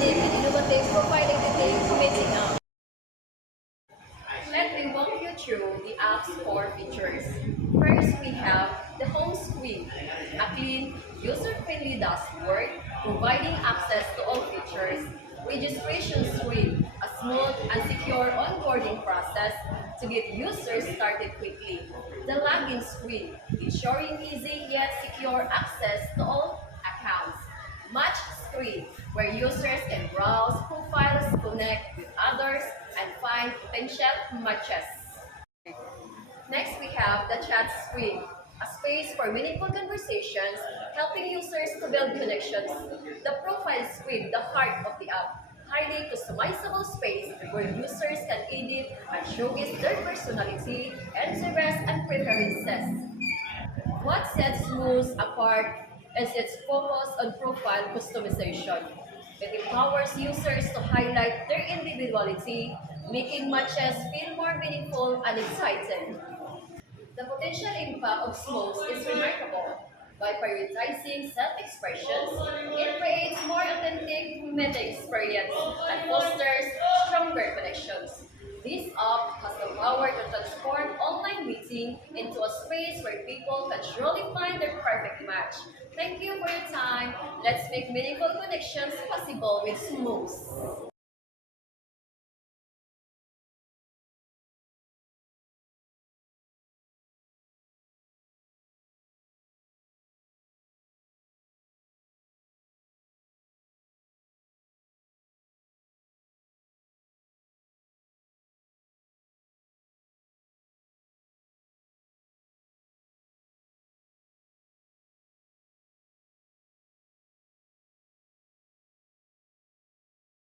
unique and innovative profile editing meeting app. Let me walk you through the app's core features. First, we have the home screen, a clean, user-friendly dashboard providing access to all features. Registration screen, a smooth and secure onboarding process to get users started quickly. The login screen, ensuring easy yet secure access to all accounts. Match screen, where users can browse profiles, connect with others, and find potential matches. Next, we have the chat screen, a space for meaningful conversations, helping users to build connections. The profile screen, the heart of the app, highly customizable space where users can edit and showcase their personality, interests, and preferences. What sets Moose apart is its focus on profile customization. It empowers users to highlight their individuality, making matches feel more meaningful and exciting. The potential impact of Smokes is remarkable. By prioritizing self-expressions, it creates more authentic meta experience and fosters stronger connections. This app has the power to transform online meeting into a space where people can truly find their perfect match. Thank you for your time. Let's make meaningful connections possible with Smokes.